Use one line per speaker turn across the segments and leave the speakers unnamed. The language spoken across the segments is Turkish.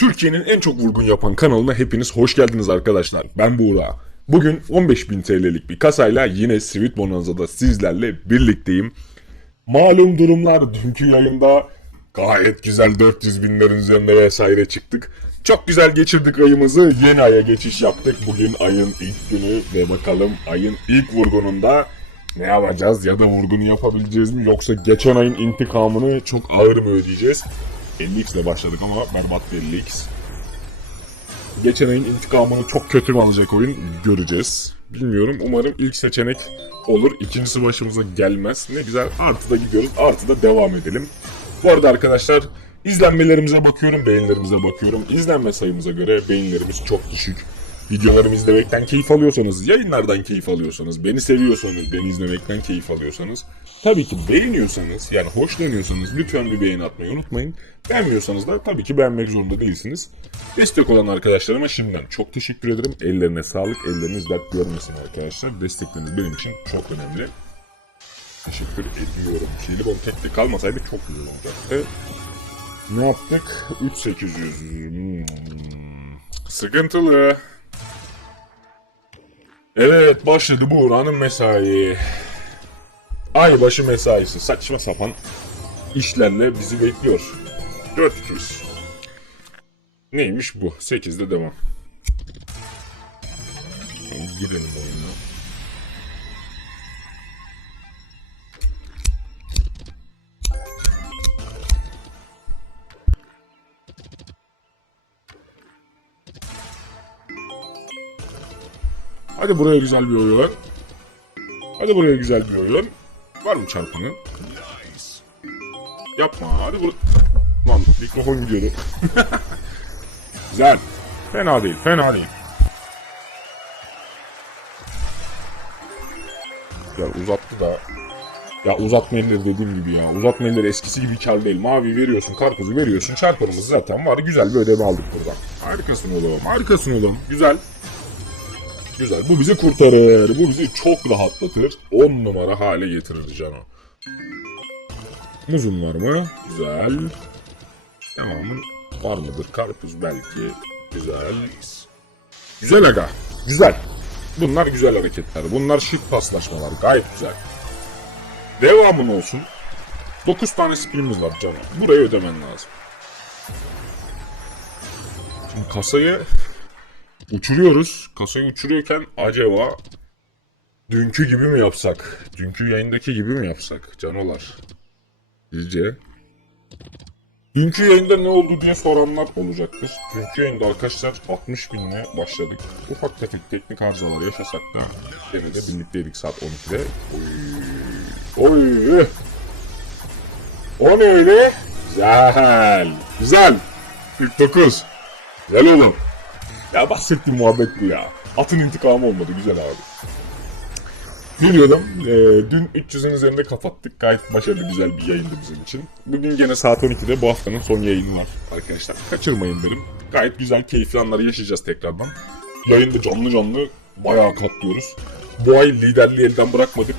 Türkiye'nin en çok vurgun yapan kanalına hepiniz hoş geldiniz arkadaşlar. Ben Buğra. Bugün 15.000 TL'lik bir kasayla yine Sweet Bonanza'da sizlerle birlikteyim. Malum durumlar dünkü yayında gayet güzel 400 binlerin üzerinde vesaire çıktık. Çok güzel geçirdik ayımızı. Yeni aya geçiş yaptık. Bugün ayın ilk günü ve bakalım ayın ilk vurgununda ne yapacağız ya da vurgunu yapabileceğiz mi yoksa geçen ayın intikamını çok ağır mı ödeyeceğiz? 50x ile başladık ama berbat bir 50x. Geçen ayın intikamını çok kötü mü alacak oyun göreceğiz. Bilmiyorum umarım ilk seçenek olur. İkincisi başımıza gelmez. Ne güzel artıda gidiyoruz. Artıda devam edelim. Bu arada arkadaşlar izlenmelerimize bakıyorum, beğenilerimize bakıyorum. İzlenme sayımıza göre beğenilerimiz çok düşük. Videolarımı izlemekten keyif alıyorsanız, yayınlardan keyif alıyorsanız, beni seviyorsanız, beni izlemekten keyif alıyorsanız, tabii ki beğeniyorsanız, yani hoşlanıyorsanız lütfen bir beğeni atmayı unutmayın. Beğenmiyorsanız da tabii ki beğenmek zorunda değilsiniz. Destek olan arkadaşlarıma şimdiden çok teşekkür ederim. Ellerine sağlık, elleriniz dert görmesin arkadaşlar. Destekleriniz benim için çok önemli. Teşekkür ediyorum. Şiilibon tek tek kalmasaydı çok güzel olacaktı. Ne yaptık? 3800. Hmm. Sıkıntılı. Evet başladı Buğra'nın mesai. Aybaşı mesaisi saçma sapan işlerle bizi bekliyor. 4200. Neymiş bu? 8'de devam. Girelim oyuna. Hadi buraya güzel bir oyun. Hadi buraya güzel bir oyun. Var mı çarpanı? Yapma hadi bur... Lan mikrofon gidiyordu. güzel. Fena değil fena değil. Ya uzattı da. Ya uzatma elleri dediğim gibi ya. Uzatma elleri eskisi gibi kar değil. Mavi veriyorsun, karpuzu veriyorsun. Çarpanımız zaten var. Güzel bir ödeme aldık buradan. Harikasın oğlum. Harikasın oğlum. Güzel. Güzel. Bu bizi kurtarır. Bu bizi çok rahatlatır. 10 numara hale getirir Cano. Muzun var mı? Güzel. Devamın var mıdır? Karpuz belki. Güzel. Güzel aga. Güzel. Bunlar güzel hareketler. Bunlar şık paslaşmalar. Gayet güzel. Devamın olsun. 9 tane spinimiz var Cano. Burayı ödemen lazım. Şimdi kasayı uçuruyoruz. Kasayı uçuruyorken acaba dünkü gibi mi yapsak? Dünkü yayındaki gibi mi yapsak? Canolar. Sizce? Dünkü yayında ne oldu diye soranlar olacaktır. Dünkü yayında arkadaşlar 60 binle başladık. Ufak tefek teknik arızalar yaşasak da gene de birlikteydik saat 12'de. Oy! Oy! O ne? Güzel! Güzel! 49! Gel oğlum! Ya bahsettiğim muhabbet bu ya. Atın intikamı olmadı güzel abi. Biliyordum. Ee, dün 300'ün üzerinde kapattık. Gayet başarılı güzel bir yayındı bizim için. Bugün gene saat 12'de bu haftanın son yayını var arkadaşlar. Kaçırmayın derim. Gayet güzel keyifli anları yaşayacağız tekrardan. Yayında canlı canlı bayağı katlıyoruz. Bu ay liderliği elden bırakmadık.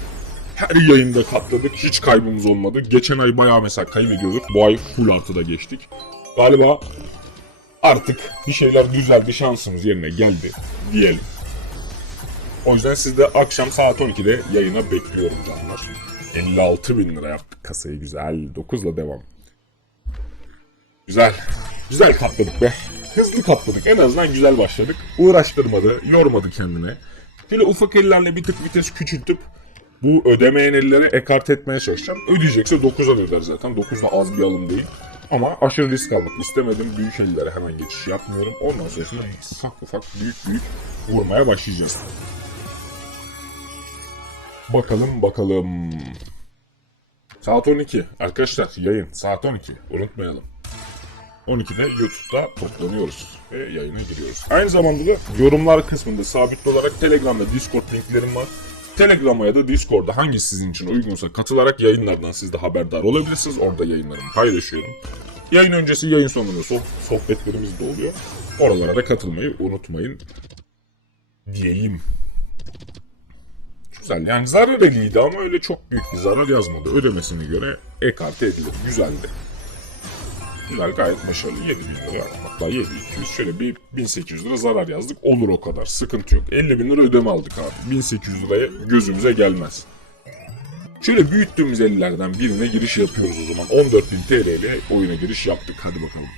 Her yayında katladık. Hiç kaybımız olmadı. Geçen ay bayağı mesela kaybediyorduk. Bu ay full artıda geçtik. Galiba artık bir şeyler düzeldi şansımız yerine geldi diyelim. O yüzden siz de akşam saat 12'de yayına bekliyorum canlar. 56 bin lira yaptık kasayı güzel. 9'la devam. Güzel. Güzel katladık be. Hızlı katladık. En azından güzel başladık. Uğraştırmadı, yormadı kendine. Şöyle ufak ellerle bir tık vites küçültüp bu ödemeyen ellere ekart etmeye çalışacağım. Ödeyecekse 9'a öder zaten. 9 da az bir alım değil. Ama aşırı risk almak istemedim. Büyük ellere hemen geçiş yapmıyorum. Ondan sonra ufak ufak büyük büyük vurmaya başlayacağız. Bakalım bakalım. Saat 12. Arkadaşlar yayın saat 12. Unutmayalım. 12'de YouTube'da toplanıyoruz ve yayına giriyoruz. Aynı zamanda da yorumlar kısmında sabit olarak Telegram'da Discord linklerim var. Telegram'a ya da Discord'da hangisi sizin için uygunsa katılarak yayınlardan siz de haberdar olabilirsiniz. Orada yayınlarımı paylaşıyorum. Yayın öncesi yayın sonunda soh- sohbetlerimiz de oluyor. Oralara da katılmayı unutmayın. Diyeyim. Güzel yani zarar edildi ama öyle çok büyük bir zarar yazmadı. Ödemesine göre ekarte edilir. Güzeldi. Güzel gayet başarılı 7 bin lira hatta 7 200 şöyle bir 1800 lira zarar yazdık olur o kadar sıkıntı yok 50 bin lira ödeme aldık abi 1800 liraya gözümüze gelmez. Şöyle büyüttüğümüz ellerden birine giriş yapıyoruz o zaman 14.000 TL ile oyuna giriş yaptık hadi bakalım.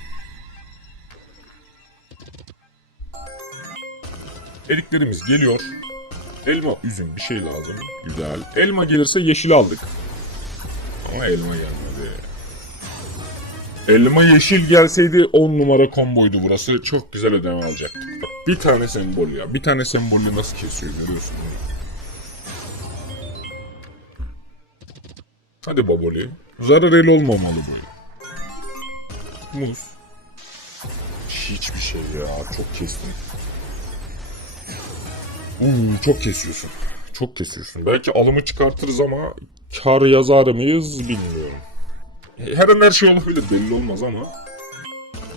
Eriklerimiz geliyor. Elma, üzüm bir şey lazım. Güzel. Elma gelirse yeşil aldık. Ama elma gelmedi. Elma yeşil gelseydi 10 numara komboydu burası. Çok güzel ödeme alacaktık. Bir tane sembol ya. Bir tane sembolü nasıl kesiyor görüyorsun. Hadi baboli. Zarar el olmamalı bu. Muz. Hiçbir şey ya. Çok kestim. Uuu çok kesiyorsun. Çok kesiyorsun. Belki alımı çıkartırız ama kar yazar mıyız bilmiyorum. Her an her şey olabilir belli olmaz ama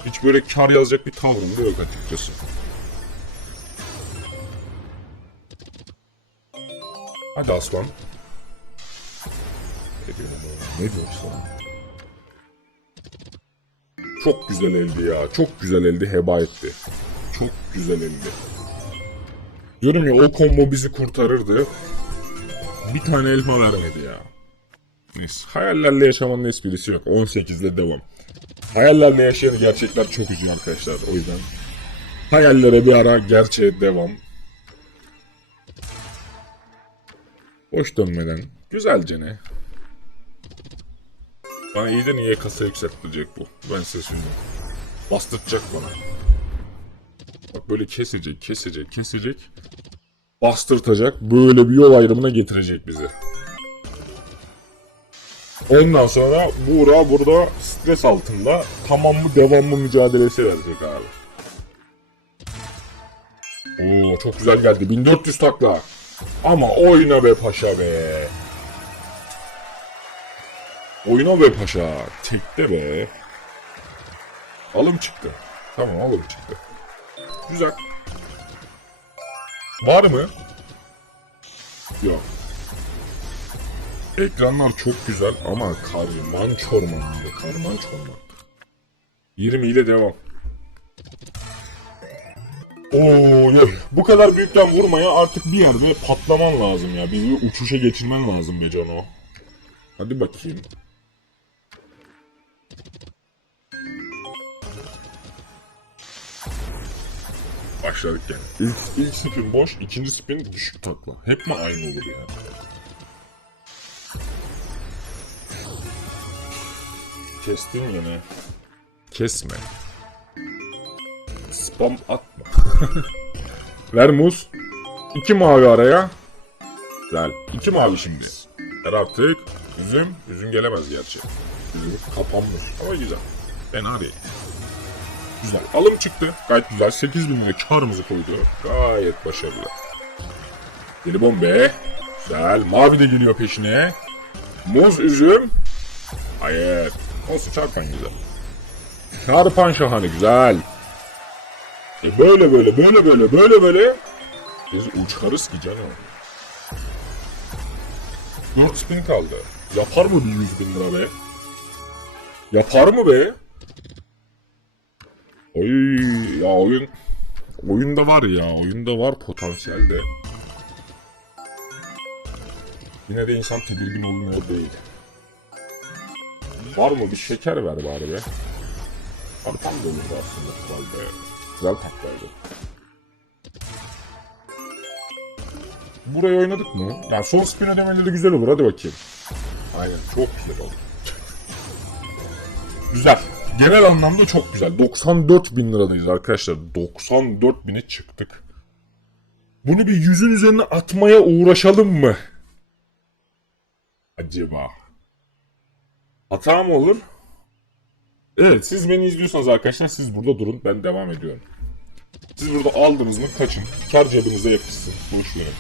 hiç böyle kar yazacak bir tavrım da yok açıkçası. Hadi aslan. Ne diyor bu? Ne diyor aslan? Çok güzel eldi ya. Çok güzel eldi heba etti. Çok güzel eldi. Diyorum ya o combo bizi kurtarırdı. Bir tane elma vermedi ya. Neyse. Hayallerle yaşamanın esprisi yok. 18 ile devam. Hayallerle yaşayan gerçekler çok üzüyor arkadaşlar. O yüzden hayallere bir ara gerçeğe devam. Boş dönmeden. Güzelce ne? Bana iyi de niye kasa yükselttirecek bu? Ben size söyleyeyim. Bastıracak bana. Bak böyle kesecek, kesecek, kesecek. Bastırtacak. Böyle bir yol ayrımına getirecek bizi. Ondan sonra Buğra burada stres altında tamam mı devam mı mücadelesi verecek abi. Oo çok güzel geldi. 1400 takla. Ama oyna be paşa be. Oyna be paşa. Tekte be. Alım çıktı. Tamam alım çıktı. Güzel. Var mı? Yok. Ekranlar çok güzel ama karman çorman abi. Karman çorman. 20 ile devam. Oo, ya, bu kadar büyükten vurmaya artık bir yerde patlaman lazım ya. Bizi uçuşa geçirmen lazım be Cano. Hadi bakayım. Başladık yani. İlk, ilk spin boş, ikinci spin düşük takla. Hep mi aynı olur ya? Kestin yine. Kesme. Spam atma. Ver muz. İki mavi araya. Güzel. İki mavi şimdi. Ver artık. Üzüm. Üzüm gelemez gerçi. Üzüm kapanmış. Ama güzel. Fena değil. Güzel. Alım çıktı. Gayet güzel. 8 bin lira karımızı koydu. Gayet başarılı. Deli bombe. Güzel. Mavi de geliyor peşine. Muz üzüm. Hayır. Olsun çarpan güzel. Çarpan şahane güzel. E böyle böyle böyle böyle böyle böyle. Biz uçarız ki canım. 4 spin kaldı. Yapar mı bir 100 bin lira be? Yapar mı be? Oy ya oyun oyunda var ya oyunda var potansiyelde. Yine de insan tedirgin olmuyor değil. Var mı bir şeker ver bari be. Arkan da olurdu aslında kral be. Güzel taklaydı. Burayı oynadık mı? Yani son spin ödemeleri güzel olur hadi bakayım. Aynen çok güzel oldu. güzel. Genel anlamda çok güzel. 94 bin liradayız arkadaşlar. 94 bine çıktık. Bunu bir yüzün üzerine atmaya uğraşalım mı? Acaba? Hata mı olur? Evet siz beni izliyorsanız arkadaşlar siz burada durun ben devam ediyorum. Siz burada aldınız mı kaçın. Kar cebinize yapışsın. Verin.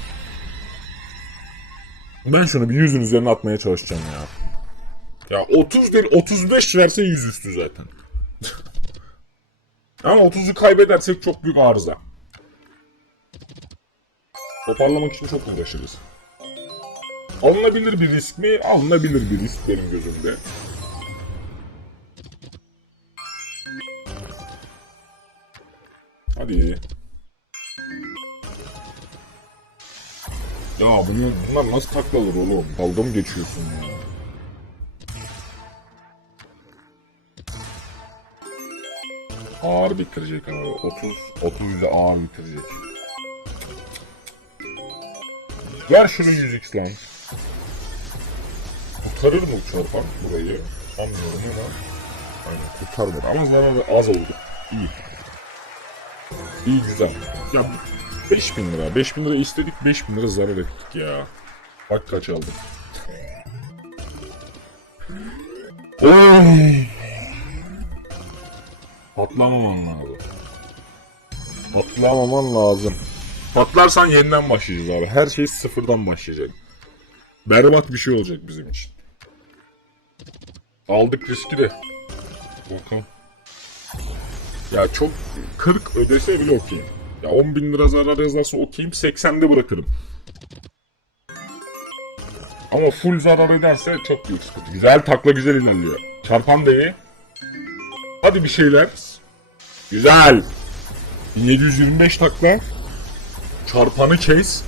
Ben şunu bir yüzün üzerine atmaya çalışacağım ya. Ya 30 değil 35 verse yüzüstü zaten. Ama 30'u kaybedersek çok büyük arıza. Toparlamak için çok uğraşırız. Alınabilir bir risk mi? Alınabilir bir risk benim gözümde. Hadi. Ya bunlar, bunlar nasıl taklanır oğlum? Dalga mı geçiyorsun ya? Ağır bitirecek abi. 30, 30 ile ağır bitirecek. Ver şunu 100x lan. Kurtarır mı çarpan burayı? Anlıyorum ama. Aynen kurtarmadı ama zararı az oldu. İyi. İyi güzel. Ya 5000 lira. 5000 lira istedik 5000 lira zarar ettik ya. Bak kaç aldım. Oy. Patlamaman lazım. Patlamaman lazım. Patlarsan yeniden başlayacağız abi. Her şey sıfırdan başlayacak. Berbat bir şey olacak bizim için. Aldık riski de. Bakalım. Ya çok 40 ödese bile okeyim. Ya 10 bin lira zarar yazarsa okeyim 80'de bırakırım. Ama full zarar ederse çok büyük sıkıntı. Güzel takla güzel ilerliyor. Çarpan devi. Hadi bir şeyler. Güzel. 1725 takla. Çarpanı kes.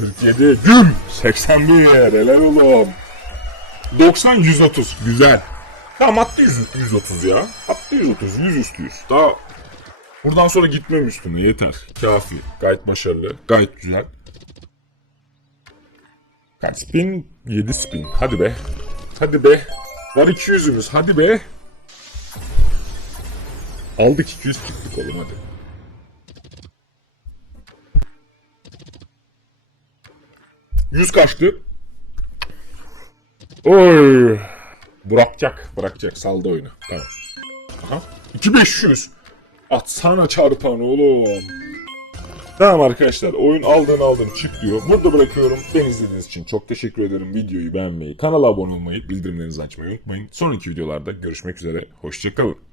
47 güm. 81 helal oğlum. 90 130 güzel. Tamam attı 100, 130 ya. Attı 130 100 üstüyüz. Daha buradan sonra gitmem üstüne yeter. Kafi. Gayet başarılı. Gayet güzel. Kaç spin? 7 spin. Hadi be. Hadi be. Var 200'ümüz. Hadi be. Aldık 200 çıktık oğlum hadi. Yüz kaçtı. Oy. Bırakacak. Bırakacak. Saldı oyunu. Tamam. Aha. 2500. Atsana çarpan oğlum. Tamam arkadaşlar oyun aldın aldın çık diyor. Burada bırakıyorum. Beni izlediğiniz için çok teşekkür ederim. Videoyu beğenmeyi, kanala abone olmayı, bildirimlerinizi açmayı unutmayın. Sonraki videolarda görüşmek üzere. Hoşçakalın.